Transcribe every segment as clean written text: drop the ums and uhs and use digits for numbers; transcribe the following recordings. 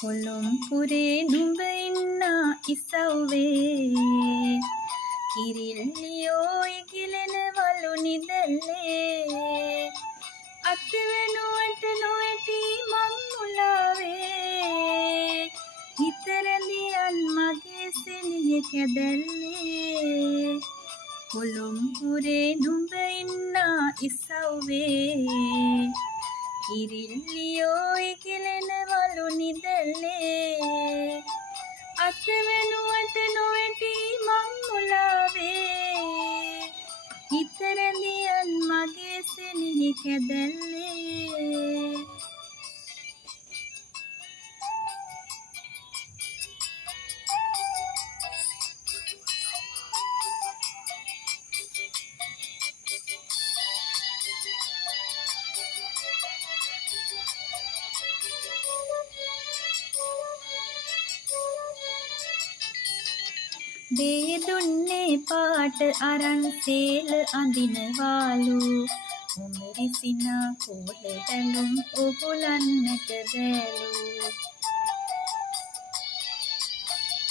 කොළොම්පුරේ නුඹ ඉන්නා ඉසව්වේ කිරිල්ලියෝ ඉගිලෙන වලු නිදැල්ලේ අත වෙනුවට නොවැටි මං මුලාවේ හිත රැඳියන් මගේ සෙනෙහ කැදැල්ලේ කොළොම්පුරේ නුඹ ඉන්නා ඉසව්වේ කිරිල්ලියෝ ඉගිලෙන වලු නිදැල්ලේ අත වෙනුවට නොවැටි මං මුලාවේ හිත රැඳියන් මගේ සෙනෙහ කැදැල්ලේ දේ දුන්නේ පාට අරන් සේල අඳිනවාලු උමරිසිනා කෝල බැලුම් ඔහුලන්නට බැලු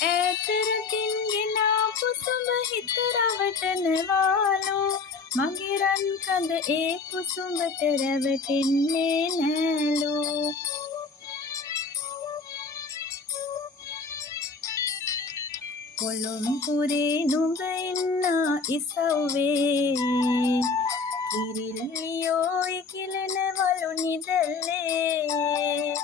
ඈතරකින් ගෙනාපු සුඹ හිත රවටනවාලු මගේ රන් කඳ ඒ කුසුඹට රැවටෙන්නේ නෑලු කොළොම්පුරේ නුඹ ඉන්නා ඉසව්වේ කිරිල්ලියෝ ඉගිලෙන වලු නිදැල්ලේ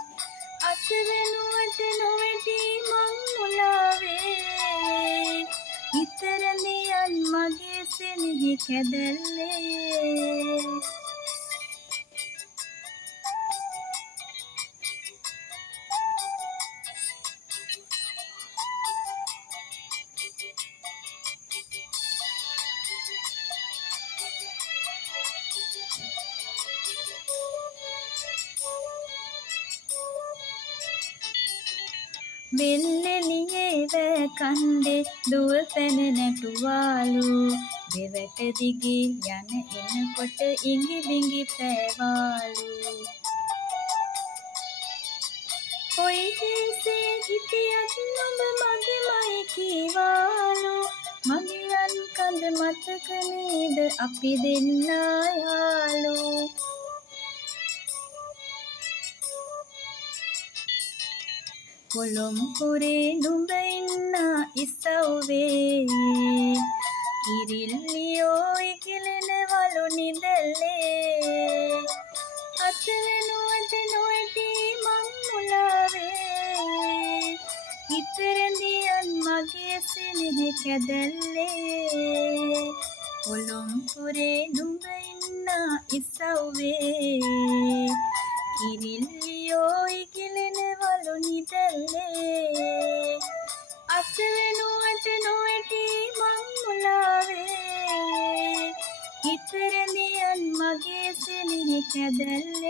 අත වෙනුවට නොවැටි මං මුලාවේ හිත රැඳියන් මගේ සෙනෙහ කැදැල්ලේ වෙල්ලෙලියේ වෑ කන්දේ දුව පැන නැටුවාලු දෙවැට දිගේ යන එනකොට ඉඟි බිඟි පෑවාලු කොයි දේසේ හිටියත් නුඹ මගේමයි කීවාලු මගේ රන් කඳ මතක නේද අපි දෙන්නා යාලු කොළොම්පුරේ නුඹ ඉන්නා ඉසව්වේ කිරිල්ලියෝ ඉගිලෙන වලු නිදැල්ලේ අත වෙනුවට නොවැටි මං මුලාවේ හිත රැඳියන් මගේ සෙනෙහ කැදැල්ලේ කොළොම්පුරේ නුඹ ඉන්නා ඉසව්වේ කිරිල්ලියෝ ඉගිලෙන වලු නිදැල්ලේ අත වෙනුවට නොවැටි මං මුලාවේ හිත රැඳියන් මගේ සෙනෙහ කැදැල්ලේ